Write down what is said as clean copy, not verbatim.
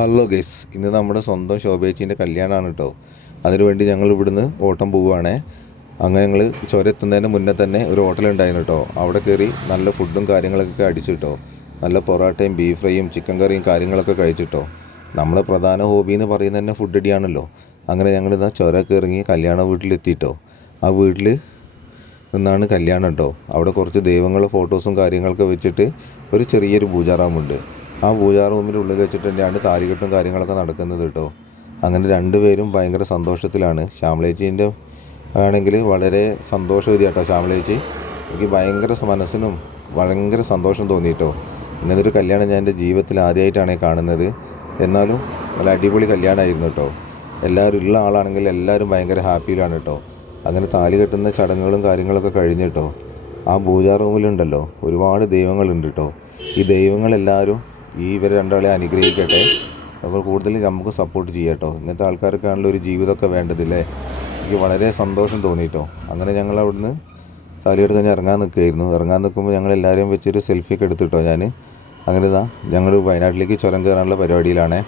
Hello guys, ഇന്ന് നമ്മുടെ സ്വന്തം ശോഭേച്ചീൻ്റെ കല്യാണമാണ് കേട്ടോ. അതിനുവേണ്ടി ഞങ്ങൾ ഇവിടുന്ന് ഓട്ടം പോവുകയാണേ. അങ്ങനെ ഞങ്ങൾ ചുരത്തുന്നതിന് മുന്നേ തന്നെ ഒരു ഹോട്ടലുണ്ടായിരുന്നു കേട്ടോ. അവിടെ കയറി നല്ല ഫുഡും കാര്യങ്ങളൊക്കെ അടിച്ചു കിട്ടോ. നല്ല പൊറോട്ടയും ബീഫ് ഫ്രൈയും ചിക്കൻ കറിയും കാര്യങ്ങളൊക്കെ കഴിച്ചിട്ടോ. നമ്മളെ പ്രധാന ഹോബി എന്ന് പറയുന്നത് തന്നെ ഫുഡ് അടിയാണല്ലോ. അങ്ങനെ ഞങ്ങളിതാ ചുരമൊക്കെ ഇറങ്ങി കല്യാണ വീട്ടിലെത്തിയിട്ടോ. ആ വീട്ടിൽ നിന്നാണ് കല്യാണം കേട്ടോ. അവിടെ കുറച്ച് ദൈവങ്ങളുടെ ഫോട്ടോസും കാര്യങ്ങളൊക്കെ വെച്ചിട്ട് ഒരു ചെറിയൊരു പൂജാറാമുണ്ട്. ആ പൂജാ റൂമിൻ്റെ ഉള്ളിൽ വെച്ചിട്ട് തന്നെയാണ് താലികെട്ടും കാര്യങ്ങളൊക്കെ നടക്കുന്നത് കേട്ടോ. അങ്ങനെ രണ്ടുപേരും ഭയങ്കര സന്തോഷത്തിലാണ്. ശ്യാമളേച്ചീൻ്റെ ആണെങ്കിൽ വളരെ സന്തോഷവതി കേട്ടോ. ശ്യാമളേച്ചി എനിക്ക് ഭയങ്കര മനസ്സിനും ഭയങ്കര സന്തോഷം തോന്നിയിട്ടോ. ഇങ്ങനൊരു കല്യാണം ഞാൻ എൻ്റെ ജീവിതത്തിൽ ആദ്യമായിട്ടാണ് കാണുന്നത്. എന്നാലും നല്ല അടിപൊളി കല്യാണമായിരുന്നു കേട്ടോ. എല്ലാവരും ഉള്ള ആളാണെങ്കിൽ എല്ലാവരും ഭയങ്കര ഹാപ്പിയിലാണ് കേട്ടോ. അങ്ങനെ താലി കെട്ടുന്ന ചടങ്ങുകളും കാര്യങ്ങളൊക്കെ കഴിഞ്ഞിട്ടോ. ആ പൂജാ റൂമിലുണ്ടല്ലോ ഒരുപാട് ദൈവങ്ങളുണ്ട് കേട്ടോ. ഈ ദൈവങ്ങളെല്ലാവരും ഇവർ രണ്ടാളെ അനുഗ്രഹിക്കട്ടെ. അപ്പോൾ കൂടുതൽ നമുക്ക് സപ്പോർട്ട് ചെയ്യാം കേട്ടോ. ഇങ്ങനത്തെ ആൾക്കാർക്കാണല്ലോ ഒരു ജീവിതമൊക്കെ വേണ്ടതില്ലേ. എനിക്ക് വളരെ സന്തോഷം തോന്നിയിട്ടോ. അങ്ങനെ ഞങ്ങൾ അവിടുന്ന് താലികെട്ട് കഴിഞ്ഞ് ഇറങ്ങാൻ നിൽക്കുമ്പോൾ ഞങ്ങളെല്ലാവരെയും വെച്ചൊരു സെൽഫിയൊക്കെ എടുത്തിട്ടോ ഞാൻ. അങ്ങനെ ഞങ്ങൾ വയനാട്ടിലേക്ക് ചുരം കയറാനുള്ള പരിപാടിയിലാണേ.